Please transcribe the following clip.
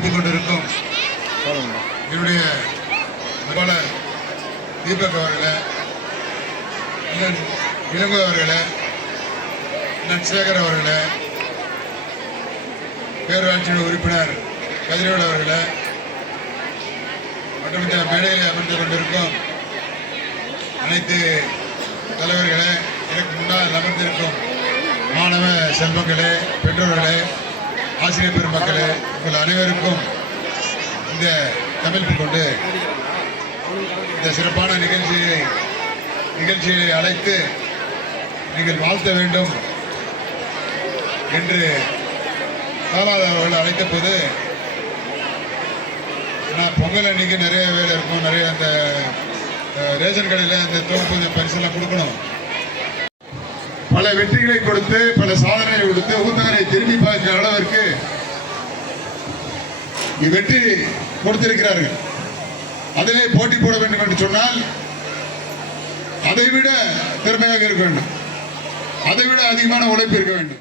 சிறப்பித்துக் கொண்டிருக்கும் என்னுடைய தீபக் அவர்களே, இளங்கோ அவர்களே, சேகர் அவர்களே, பேரூராட்சி உறுப்பினர் கதிரவேல் அவர்களே மற்றும் இந்த மேடையில் அமர்ந்து கொண்டிருக்கும் அனைத்து தலைவர்களே, எனக்கு முன்னால் அமர்ந்திருக்கும் மாணவ செல்வங்களே, பெற்றோர்களே, ஆசிரியர் பெருமக்களே, உங்கள் அனைவருக்கும் இந்த தமிழ் கொண்டு இந்த சிறப்பான நிகழ்ச்சியை அழைத்து நீங்கள் வாழ்த்த வேண்டும் என்று அவர்கள் அழைத்த போது நான் பொங்கல் அன்னைக்கு நிறைய வேலை இருக்கும், நிறைய அந்த ரேஷன் கடையில் அந்த தொகுப்பு பரிசெல்லாம் கொடுக்கணும், பல வெற்றிகளை கொடுத்து பல சாதனைகளை கொடுத்து ஊத்தகரை திரும்பி பார்க்கிற அளவிற்கு வெற்றி கொடுத்திருக்கிறார்கள். அதிலே போட்டி போட வேண்டும் என்று சொன்னால் அதைவிட திறமையாக இருக்க வேண்டும், அதைவிட அதிகமான உழைப்பு இருக்க வேண்டும்.